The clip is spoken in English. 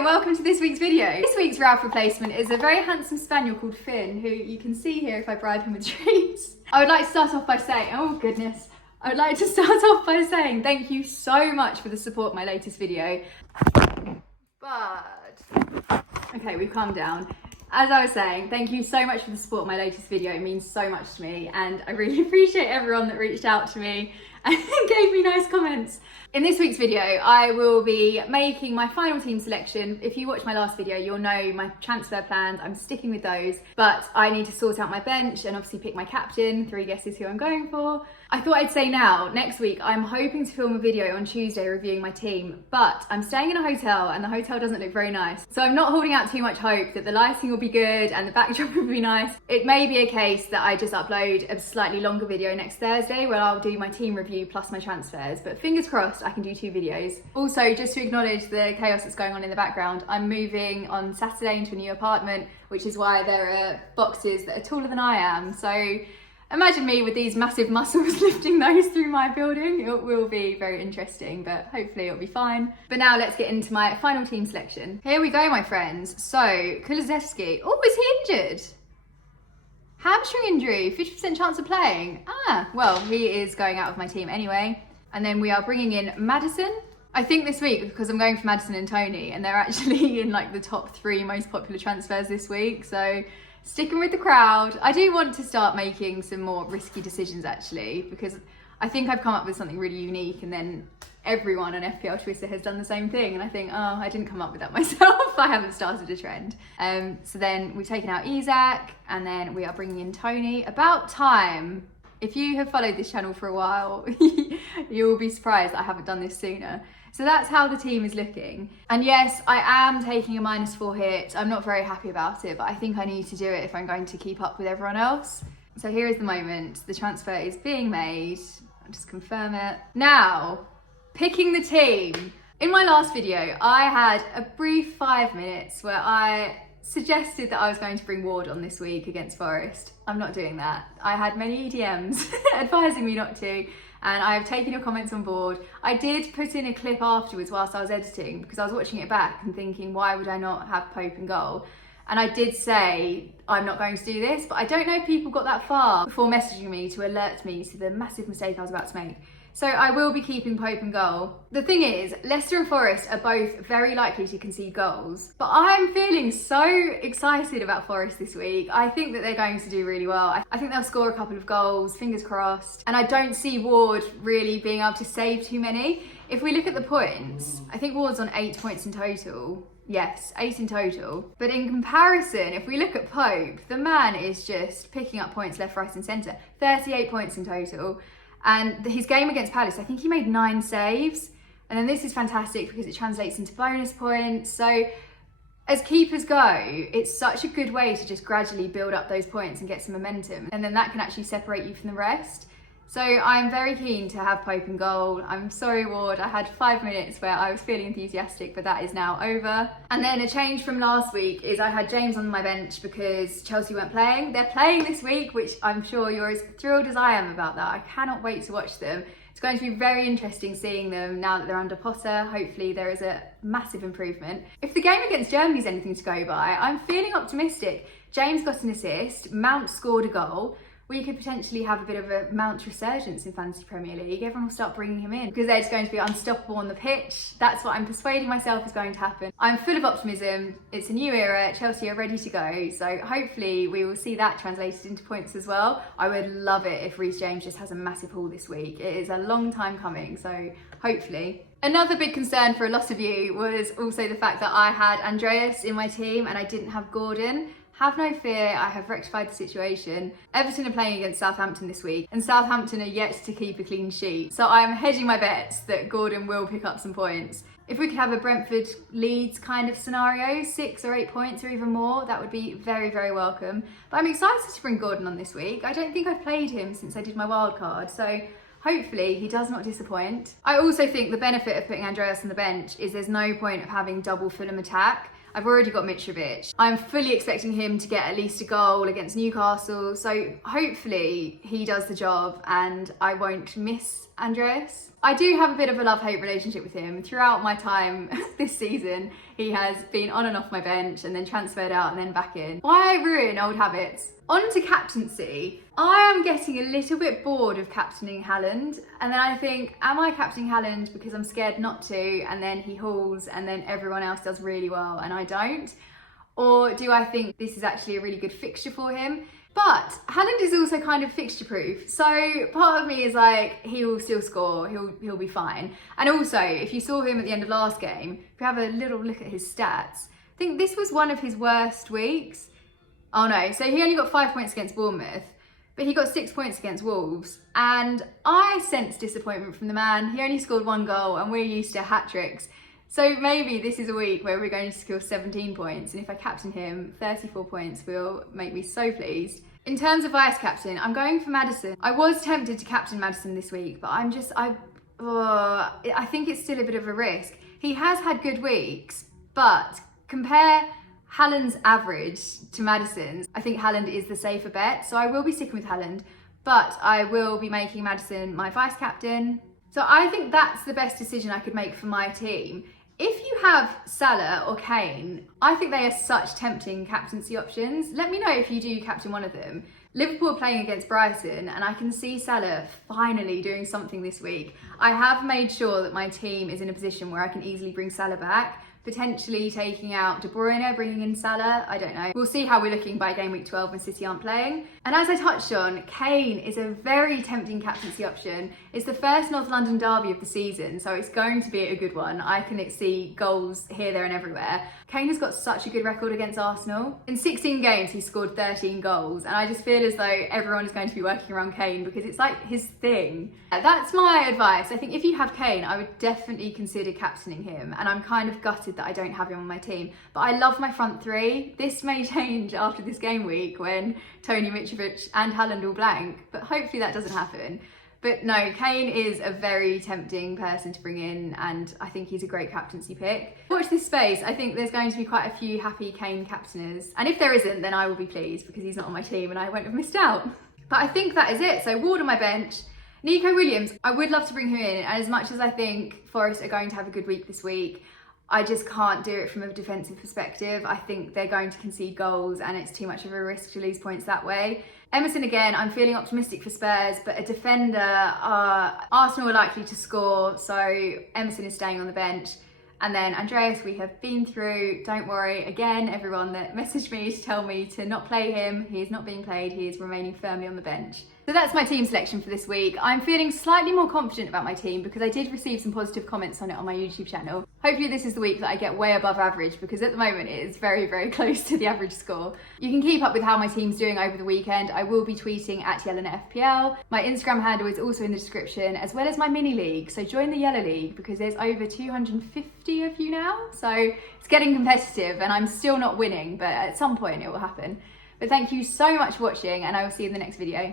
and welcome to this week's video. This week's Ralph replacement is a very handsome spaniel called Finn, who you can see here if I bribe him with treats. I would like to start off by saying, oh goodness, I would like to start off by saying thank you so much for the support of my latest video. But, okay, we've calmed down. As I was saying, thank you so much for the support of my latest video. It means so much to me, and I really appreciate everyone that reached out to me and gave me nice comments. In this week's video, I will be making my final team selection. If you watched my last video, you'll know my transfer plans. I'm sticking with those, but I need to sort out my bench and obviously pick my captain. 3 guesses who I'm going for. I thought I'd say now, next week, I'm hoping to film a video on Tuesday reviewing my team, but I'm staying in a hotel and the hotel doesn't look very nice. So I'm not holding out too much hope that the lighting will be good and the backdrop will be nice. It may be a case that I just upload a slightly longer video next Thursday where I'll do my team review plus my transfers, but fingers crossed I can do 2 videos. Also, just to acknowledge the chaos that's going on in the background, I'm moving on Saturday into a new apartment, which is why there are boxes that are taller than I am. So imagine me with these massive muscles lifting those through my building. It will be very interesting, but hopefully it'll be fine. But now let's get into my final team selection. Here we go, my friends. So, Kulusevski. Oh, is he injured? Hamstring injury, 50% chance of playing. Well, he is going out of my team anyway. And then we are bringing in Maddison. I think this week, because I'm going for Maddison and Tony, and they're actually in like the top 3 most popular transfers this week. So sticking with the crowd. I do want to start making some more risky decisions actually, because I think I've come up with something really unique and then everyone on FPL Twitter has done the same thing, and I think, oh, I didn't come up with that myself. I haven't started a trend. So then we've taken out Isaac, and then we are bringing in Tony. About time. If you have followed this channel for a while, you'll be surprised that I haven't done this sooner. So that's how the team is looking. And yes, I am taking a -4 hit. I'm not very happy about it, but I think I need to do it if I'm going to keep up with everyone else. So here is the moment. The transfer is being made. I'll just confirm it. Now, picking the team. In my last video, I had a brief 5 minutes where I suggested that I was going to bring Ward on this week against Forest. I'm not doing that. I had many DMs advising me not to, and I have taken your comments on board. I did put in a clip afterwards whilst I was editing, because I was watching it back and thinking, why would I not have Pope in goal? And I did say, I'm not going to do this, but I don't know if people got that far before messaging me to alert me to the massive mistake I was about to make. So I will be keeping Pope in goal. The thing is, Leicester and Forest are both very likely to concede goals, but I'm feeling so excited about Forest this week. I think that they're going to do really well. I think they'll score a couple of goals, fingers crossed. And I don't see Ward really being able to save too many. If we look at the points, I think Ward's on 8 points in total. Yes, 8 in total. But in comparison, if we look at Pope, the man is just picking up points left, right and centre. 38 points in total. And his game against Palace, I think he made 9 saves. And then this is fantastic because it translates into bonus points. So as keepers go, it's such a good way to just gradually build up those points and get some momentum. And then that can actually separate you from the rest. So I'm very keen to have Pope in goal. I'm sorry, Ward, I had 5 minutes where I was feeling enthusiastic, but that is now over. And then a change from last week is I had James on my bench because Chelsea weren't playing. They're playing this week, which I'm sure you're as thrilled as I am about that. I cannot wait to watch them. It's going to be very interesting seeing them now that they're under Potter. Hopefully there is a massive improvement. If the game against Germany is anything to go by, I'm feeling optimistic. James got an assist, Mount scored a goal. We could potentially have a bit of a Mount resurgence in Fantasy Premier League. Everyone will start bringing him in because they're just going to be unstoppable on the pitch. That's what I'm persuading myself is going to happen. I'm full of optimism. It's a new era. Chelsea are ready to go. So hopefully we will see that translated into points as well. I would love it if Reece James just has a massive haul this week. It is a long time coming, so hopefully. Another big concern for a lot of you was also the fact that I had Andreas in my team and I didn't have Gordon. Have no fear, I have rectified the situation. Everton are playing against Southampton this week, and Southampton are yet to keep a clean sheet. So I'm hedging my bets that Gordon will pick up some points. If we could have a Brentford Leeds kind of scenario, 6 or 8 points or even more, that would be very, very welcome. But I'm excited to bring Gordon on this week. I don't think I've played him since I did my wild card, so hopefully he does not disappoint. I also think the benefit of putting Andreas on the bench is there's no point of having double Fulham attack. I've already got Mitrovic. I'm fully expecting him to get at least a goal against Newcastle, so hopefully he does the job and I won't miss Andreas. I do have a bit of a love-hate relationship with him. Throughout my time this season, he has been on and off my bench and then transferred out and then back in. Why ruin old habits? On to captaincy. I am getting a little bit bored of captaining Haaland, and then I think, am I captaining Haaland because I'm scared not to, and then he hauls and then everyone else does really well and I don't? Or do I think this is actually a really good fixture for him? But Haaland is also kind of fixture proof. So part of me is like, he will still score, he'll be fine. And also, if you saw him at the end of last game, if you have a little look at his stats, I think this was one of his worst weeks. Oh no, so he only got 5 points against Bournemouth, but he got 6 points against Wolves. And I sense disappointment from the man. He only scored 1 goal and we're used to hat-tricks. So maybe this is a week where we're going to score 17 points, and if I captain him, 34 points will make me so pleased. In terms of vice captain, I'm going for Maddison. I was tempted to captain Maddison this week, but I think it's still a bit of a risk. He has had good weeks, but compare Haaland's average to Maddison's, I think Haaland is the safer bet. So I will be sticking with Haaland, but I will be making Maddison my vice captain. So I think that's the best decision I could make for my team. If you have Salah or Kane, I think they are such tempting captaincy options. Let me know if you do captain one of them. Liverpool are playing against Brighton, and I can see Salah finally doing something this week. I have made sure that my team is in a position where I can easily bring Salah back, potentially taking out De Bruyne, bringing in Salah, I don't know. We'll see how we're looking by game week 12 when City aren't playing. And as I touched on, Kane is a very tempting captaincy option. It's the first North London derby of the season, so it's going to be a good one. I can see goals here, there and everywhere. Kane has got such a good record against Arsenal. In 16 games, he's scored 13 goals, and I just feel as though everyone is going to be working around Kane because it's like his thing. That's my advice. I think if you have Kane, I would definitely consider captaining him, and I'm kind of gutted that I don't have him on my team. But I love my front three. This may change after this game week when Tony Mitrovic and Haaland all blank, but hopefully that doesn't happen. But no, Kane is a very tempting person to bring in, and I think he's a great captaincy pick. Watch this space. I think there's going to be quite a few happy Kane captainers. And if there isn't, then I will be pleased because he's not on my team and I won't have missed out. But I think that is it. So Ward on my bench. Nico Williams, I would love to bring him in. And as much as I think Forest are going to have a good week this week, I just can't do it from a defensive perspective. I think they're going to concede goals and it's too much of a risk to lose points that way. Emerson again, I'm feeling optimistic for Spurs, but a defender, Arsenal are likely to score, so Emerson is staying on the bench. And then Andreas, we have been through, don't worry, again, everyone that messaged me to tell me to not play him, he is not being played, he is remaining firmly on the bench. So that's my team selection for this week. I'm feeling slightly more confident about my team because I did receive some positive comments on it on my YouTube channel. Hopefully this is the week that I get way above average because at the moment it is very, very close to the average score. You can keep up with how my team's doing over the weekend. I will be tweeting at Yelena FPL. My Instagram handle is also in the description, as well as my mini league. So join the Yellow League because there's over 250 of you now. So it's getting competitive and I'm still not winning, but at some point it will happen. But thank you so much for watching and I will see you in the next video.